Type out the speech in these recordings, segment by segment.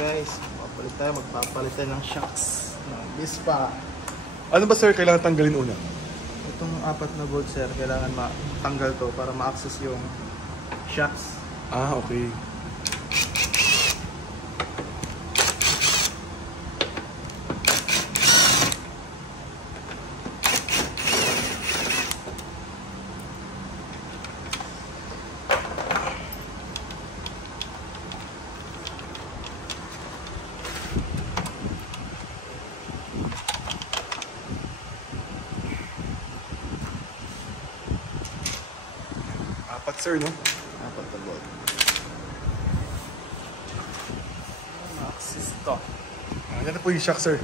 guys, magpapalit tayo ng shocks ng Vespa. Ano ba sir kailangan tanggalin una? Itong 4 na bolt sir, kailangan matanggal to para ma-access yung shocks. Ah, okay. Sir, no? 4 na bolt. Ma-access to. Yan na po yung shock, sir.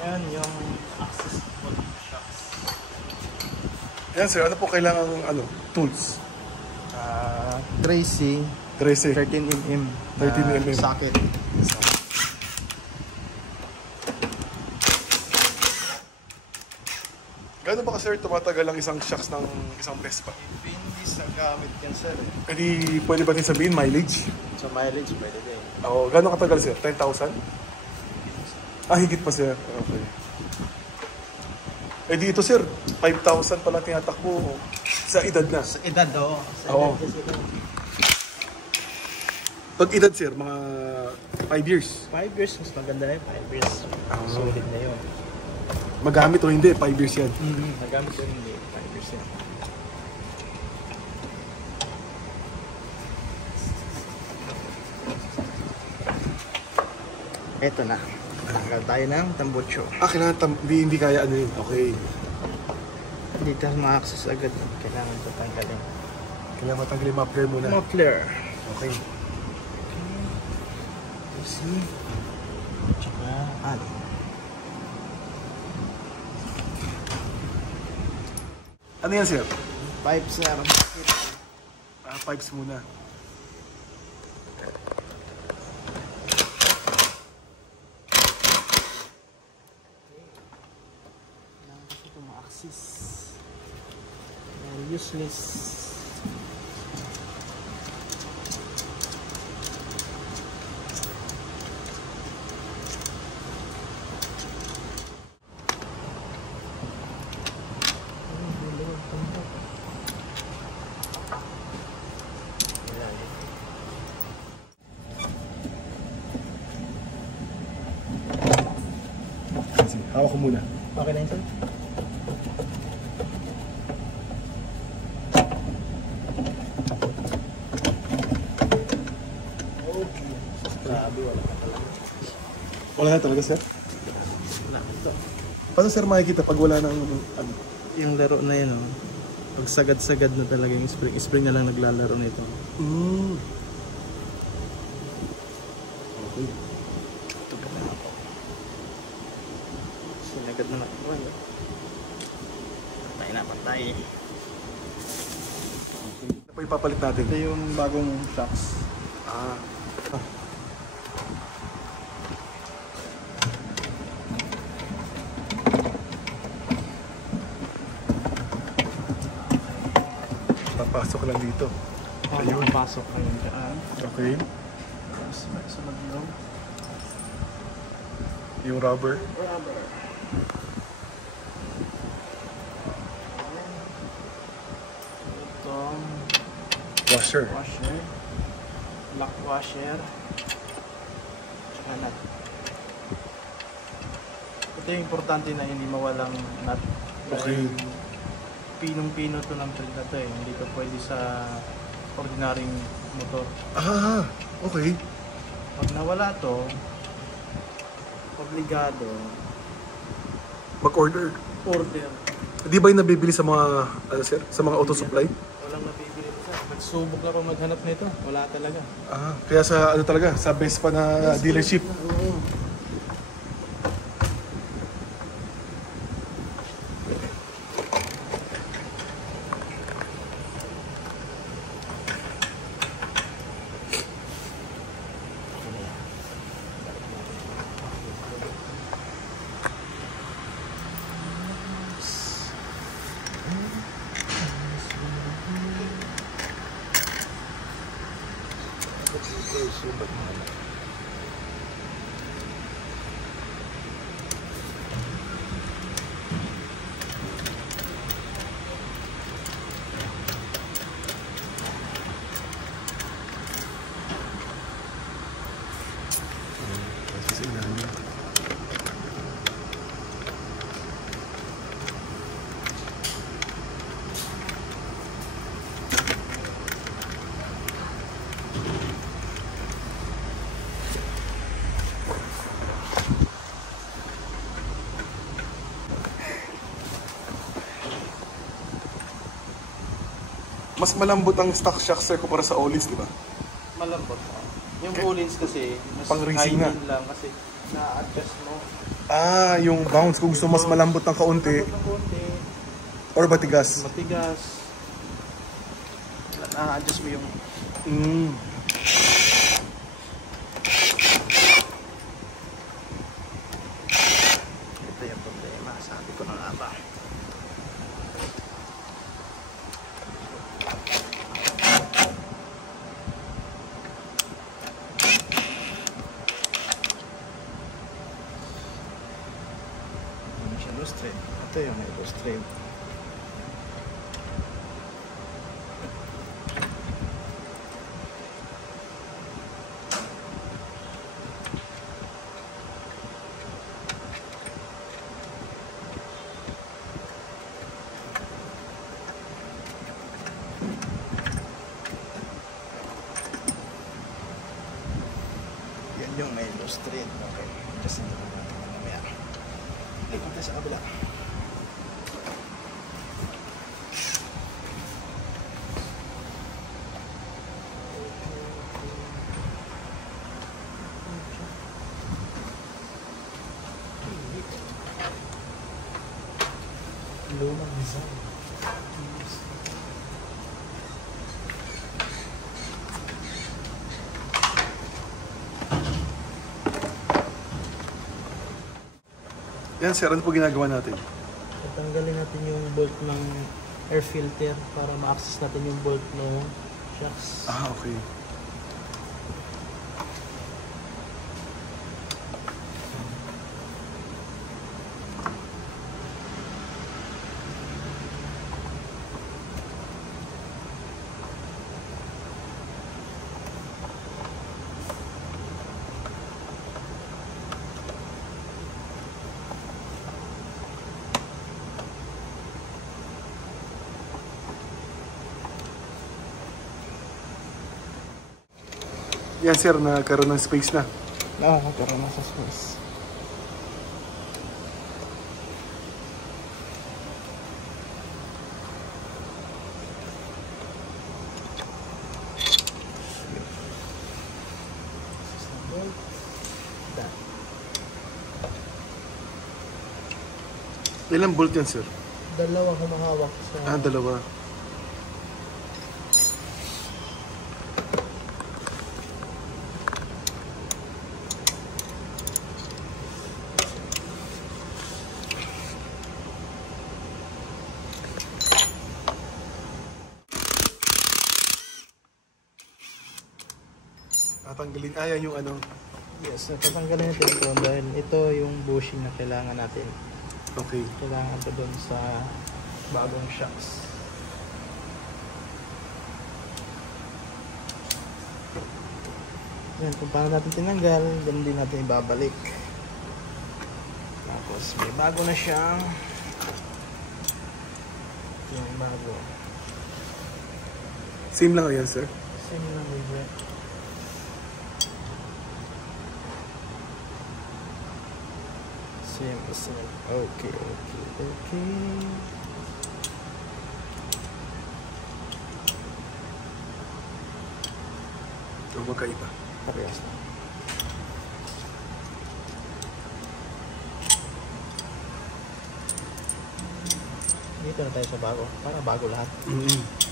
Yan yung access bolt shocks. Yan, sir. Ano po kailangan tools? Tracy. 13mm. 13mm. Socket. Gano'n ba ka, sir, tumatagal ang isang shocks ng isang Vespa? Depende sa gamit yan, sir. E di, pwede ba din sabihin mileage? Sa mileage, pwede din. Oo, gano'n katagal, sir? 10,000? Ah, higit pa, sir. Okay. Eh di ito, sir, 5,000 pala tinatakbo sa edad na. Sa edad, oo. Oo. Pag edad, sir, mga 5 years. 5 years, mas maganda na yun. 5 years. Solid na yun. Magamit o hindi, 5 years yan. Nagamit yun hindi, 5 years yan. Eto na. Tanggal tayo ng tambucho. Ah, kailangan hindi kaya ano yun. Okay. Hindi tayo ma-access agad. Kailangan ito tanggalin. Kailangan matanggalin muffler muna. Muffler. Okay. See? Tsaka ano. Ano yan, sir? Pipe, sir. Ah, pipes muna. Kailangan kasi ito ma-access. Useless. Hawak ko muna. Okay na yun, sir? Okay. Sabi, wala ka talaga. Wala na talaga, sir? Wala ito. Paano, sir, makikita pag wala ng Yung laro na yun, oh. Pag sagad-sagad na talaga yung spring. Spring na lang naglalaro nito. Okay. Ito ka na ako. Sinagad na natin. Patay na, patay. Ano pa ipapalit natin? Ito yung bagong shocks. Ah. Papasok lang dito. Ayun. Pasok na yun dyan. Okay. Tapos may sunod yung Yung rubber. rubber. Itong Washer. washer. Lock washer. Tsaka nut. Ito yung importante na hindi mawalang nut. Okay. Pinong-pino to ng trend na to eh. Hindi to pwede sa ordinaryong motor. Ah, okay. Pag nawala to, obligado Mag-order. order. Di ba yung nabibili sa mga, sir? Sa mga auto supply? Walang nabibili ito. Nagsubok na pa maghanap nito. Wala talaga. Ah, kaya sa talaga, sa Vespa na dealership. Oo. Mas malambot ang stock shock sir kumpara sa Olins, di ba? Malambot. Yung Okay. Olins kasi, mas Pang racing na. high lang kasi na-adjust mo. Ah, yung bounce. Kung gusto mas malambot ng kaunti Malambot ng konti, or matigas. matigas. Na-adjust mo yung Mm. ito yung problema. Sabi ko na nga ba. Hindi siya loose thread. Ito yung may loose thread. Yan yung may loose thread. Okay. Just hindi ko natin mamaya. Lipat tayo sa kabila. Lumang design. Yan sir, ano po ginagawa natin? Tatanggalin natin yung bolt ng air filter para ma-access natin yung bolt ng shocks. Ah, okay. Yan sir, nagkaroon ng space na. Oo, nagkaroon na sa space. Ilang bolt yan sir? Dalawang humahawak sa... Ah, dalawa. Tatanggalin. Ah, yan yung ano. Yes, tatanggalin natin ito dahil ito yung bushing na kailangan natin. Okay. Kailangan ito doon sa bagong shocks. Yan, kung paano natin tinanggal, ganun din natin ibabalik. Tapos may bago na siyang yung bago. Same lang yan sir. Same lang with same. Okay. O magkaiba. Parehas na. Dito na tayo sa bago. Para bago lahat. Mm-hmm.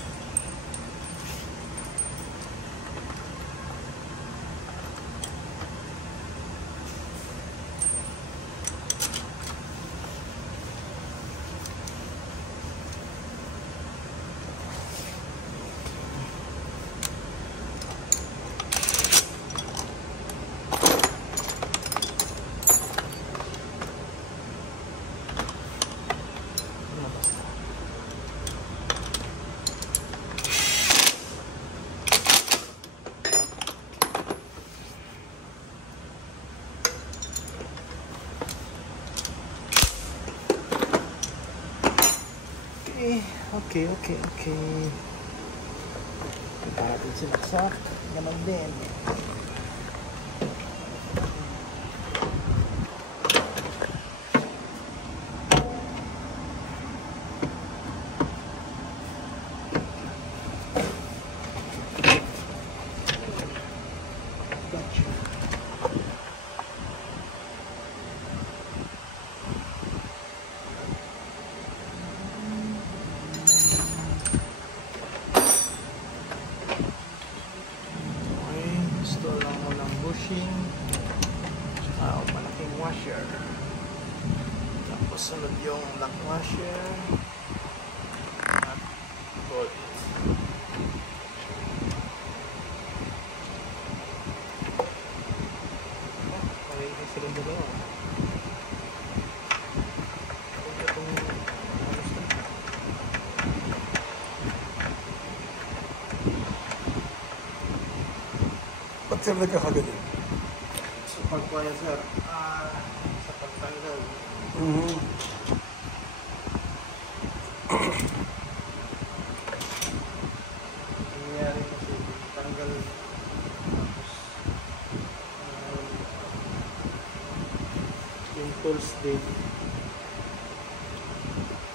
Okay. Punta natin sinaksak. Ganun din. bushing. Malaking washer. Tapos sunod yung lock washer. At bolt. Okay, silang dalawa. Ba't sir nagkakagaling? So pagkuha yan sir, sa pagtanggal. Nangyayari kasi tanggal tapos yung tools din.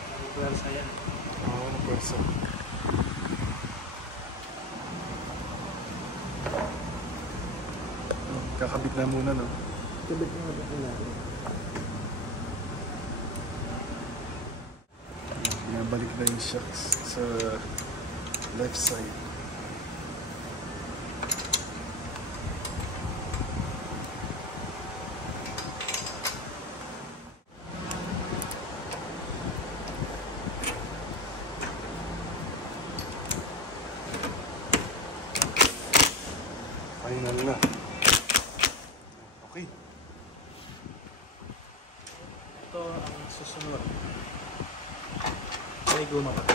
Ang pwersa yan. Ano pwersa? Kakabit na muna, no? Kabit mo na ito natin. Balik na yung shocks sa left side. Final na. Okay. Ito ang susunod. May guma pa. Ano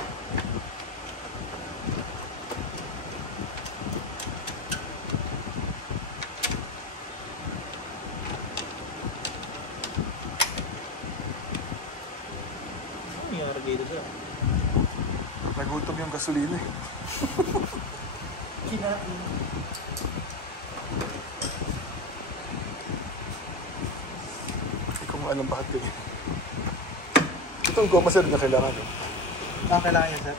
nangyari dito siya? Nagutom yung gasolina eh. Kinain. Hindi ko alam bakit ganyan. Itong goma sir na kailangan, no? Kailangan yan sir.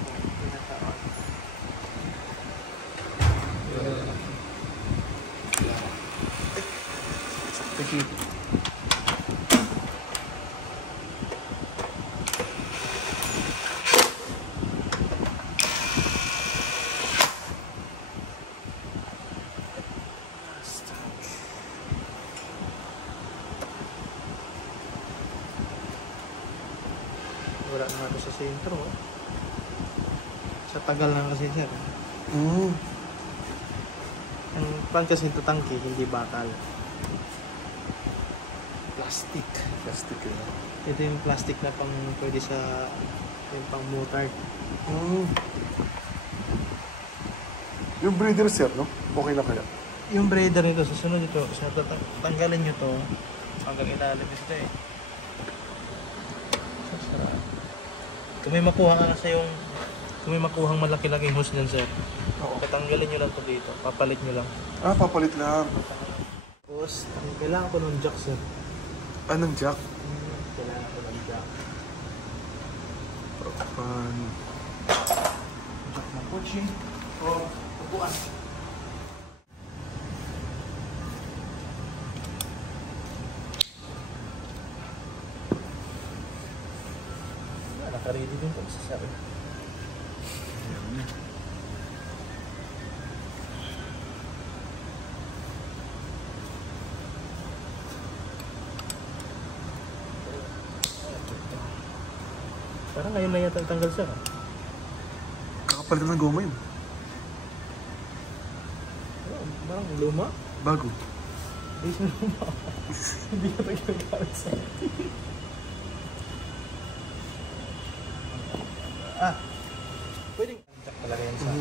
Thank you. Wala na ako sa sentro. Sa tagal lang kasi sir. Ang pan kasi ito tangke, hindi bakal. Plastic. Plastic eh. Ito yung plastic na pang pwede sa yung pang motor. Yung breeder sir, no? Okay na kaya? Yung breeder nito, susunod ito, tanggalin nyo to hanggang ilalim ito eh. Sasara. Kung may makuha nga sa yung kung may makuhang malaki-laking hose dyan sir, tatanggalin nyo lang to dito, papalit nyo lang. Papalit lang. Tapos, kailangan ko ng jack sir. Anong jack? Kailangan ko ng jack. Paano? Jack ng kotse o upuan. Naka-ready din ito sa sir. Parang ngayon na yata tanggal sir. Kakapalitan ng goma yun. Parang luma. Bago. Hindi siya luma. Hindi ka nagkagamit sa pwedeng jack talaga yan sa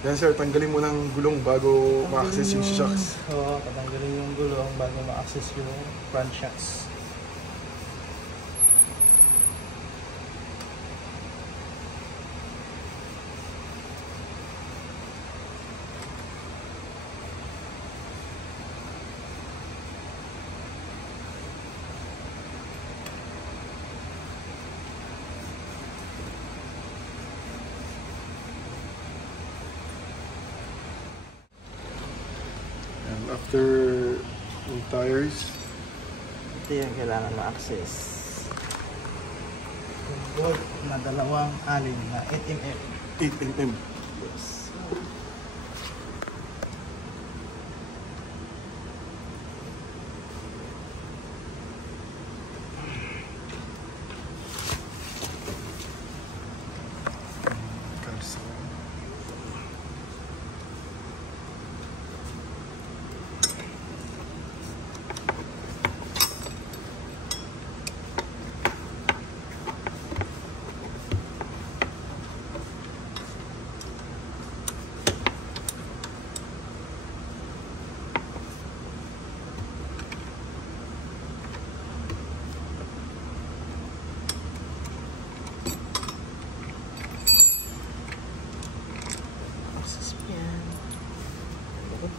Yan sir, tanggalin mo ng gulong bago ma-access yung shocks. Oo, tatanggalin yung gulong bago ma-access yung front shocks. And after yung tires, Ito yung kailangan ma-access. Yung bolt na dalawang alin na 8mm. 8mm. Yes.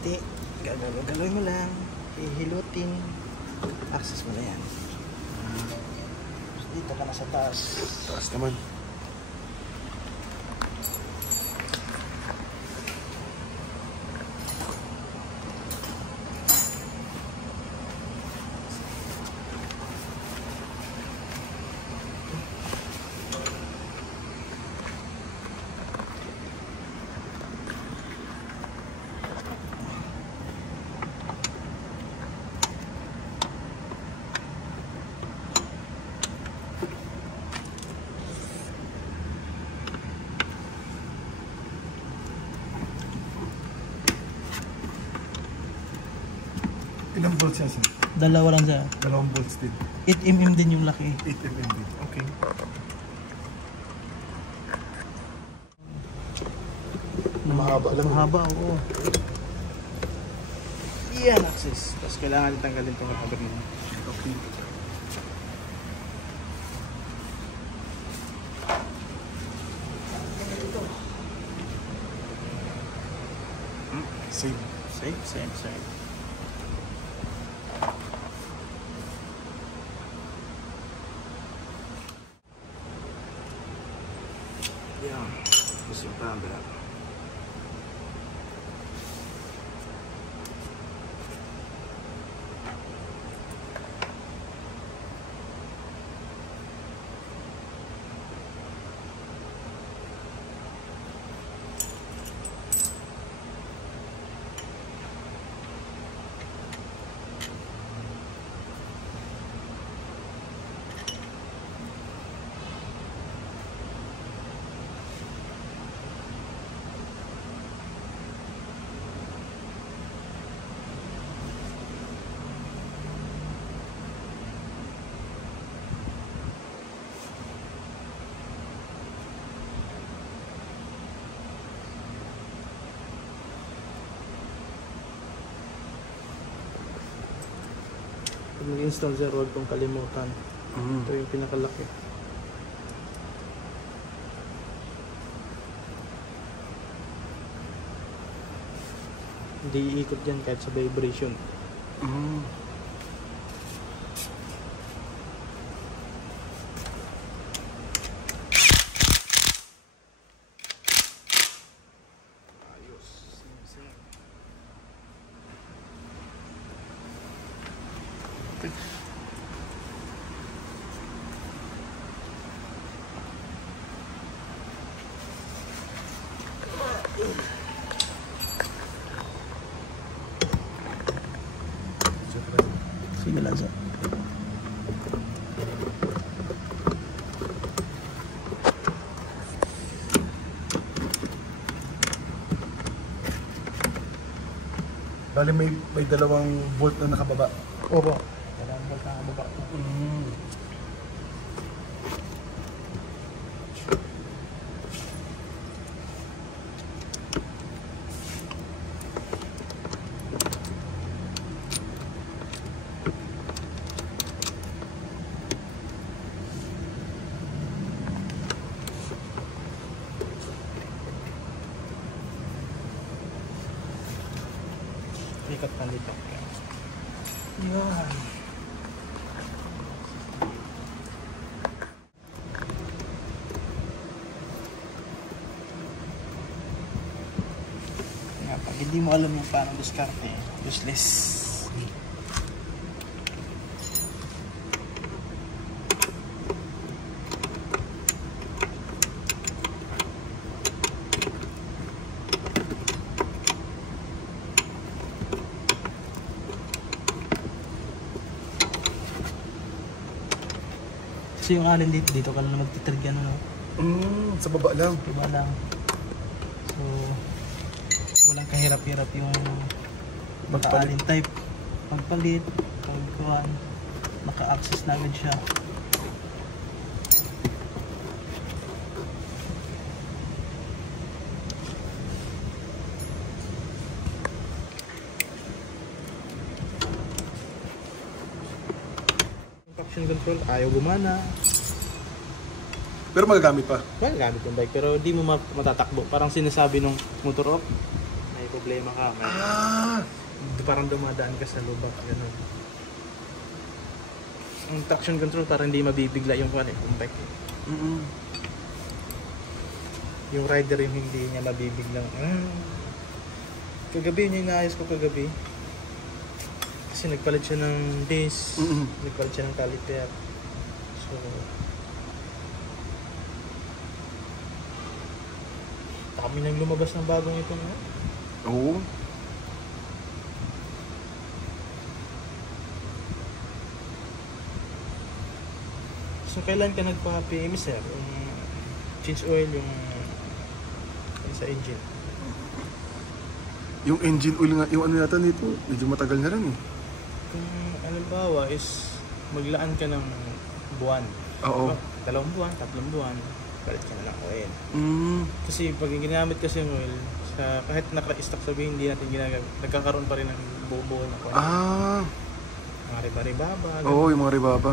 konti. Gagawin mo lang. Hihilutin. Access mo na yan. Dito ka na sa taas. Taas naman. Ilang volts yan, sir? Dalawa lang siya. 2 volts din. 8mm din yung laki. 8mm din. Okay. Mahaba lang. Mahaba, oo. Yan, access. Tapos kailangan tanggalin itong cover nyo. Okay. Same. Same. Yan. Tapos yung camera. Pag mag-install sir, huwag kong kalimutan. Ito yung pinakalaki. Hindi iikot yan kahit sa vibration. Ayos. Same. Sige lang sir. Bali may 2 volt na nakababa. Opo. Kailangan ba sa baba ko? Ikat na dito. Yan. Nga, pag hindi mo alam yung paano diskarte, useless. Kasi yung alin dito ka lang magtitrigyan ano. Sa baba lang. Diba lang. So, walang kahirap-hirap yung alin type. Pagpalit, pagkuhan, naka-access na agad siya. Traction control, ayaw gumana. Pero magagamit pa. Well, gamit yung bike, pero di mo matatakbo. Parang sinasabi nung motor off, may problema ka, may, parang dumadaan ka sa lubak, gano'n. Ang traction control para hindi mabibigla yung yung bike. Yung rider yung hindi niya mabibiglang. Kagabi yun yung inaayos ko kagabi. Kasi nagpalit siya ng disc, nagpalit siya ng caliper. So, kami nang lumabas ng bagong ito nga. Oo. So, kailan ka nagpa-PMS, sir? Yung change oil, yung sa engine. Yung engine oil nga, yung ano yata nito, medyo matagal na rin eh. Kung halimbawa is maglaan ka ng buwan. Oo. 2 buwan, 3 buwan, palit ka na ng oil. Kasi pag ginamit kasi yung oil, kahit naka-stock sabihin, hindi natin ginagamit, nagkakaroon pa rin ng buo-buo na oil. Mga riba-ribaba. Oo, yung mga ribaba.